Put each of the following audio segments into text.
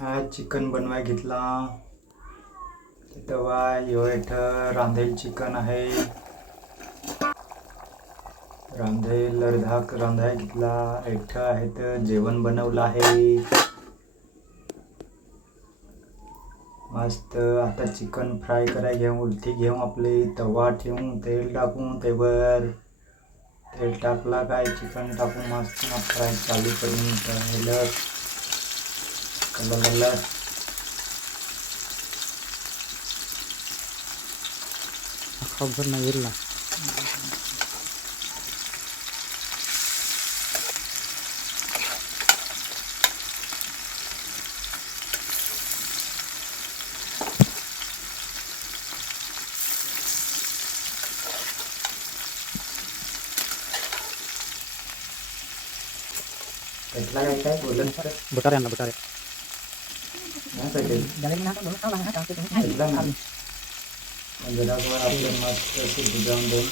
आज चिकन बनवाय घेतला. तेव्हा इथं रांधेल चिकन आहे. रांधेल अर्धा रांधाय घेतला. इथं आहे तर जेवण बनवलं आहे मस्त. आता चिकन फ्राय कराय घेऊ. उलटी घेऊ आपले. तवा ठेवून तेल टाकून तेवर तेल टाकला काय चिकन टाकून मस्त फ्राय चालू करून राहिलं. कलर खबर नाही येईल ना. घेतला काय काय बोलत बुटारे आणला बुटारे. नाही पाहिजे घेतला ना. जरावर आपलं मस्त असे बुजावून देऊन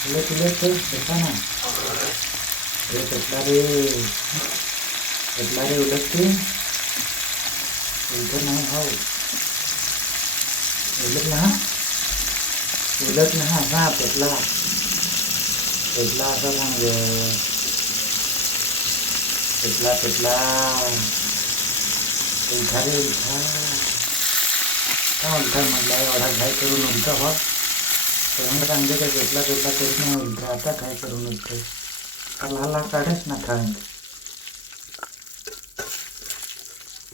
तुला तुला घेतला ना. अरे घेतला रे उलट ते उलट नाही भाऊ. उलट ना असा पेटला असं सांग. पेटला उलटा रे उलटा. का उलटा म्हटलं एवढा घाय करून उलटा भाग तेव्हा सांगते काय पेटला करत नाही उलटा. आता काय करून उलटे हल्ला काढच ना खांड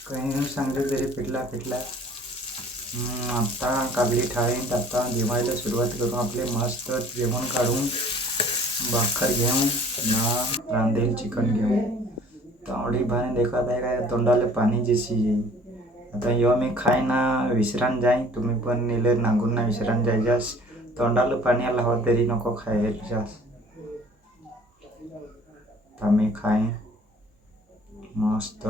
काही सांगते तरी पेटला. आता कागडी ठाळीत आता जेवायला सुरुवात करून आपले मस्त जेवण काढून भाकर घेऊन ना रांधेल चिकन घेऊन तावडी भाने देखत आहे काय तोंडाला पाणी जशी. आता जेव्हा मी खायना विश्रांत जाईन. तुम्ही पण नेले नांगून ना विश्रांत जायच्यास. तोंडाला पाणी आला हवं तरी नको खायच्यास. आम्ही खाईन मस्त.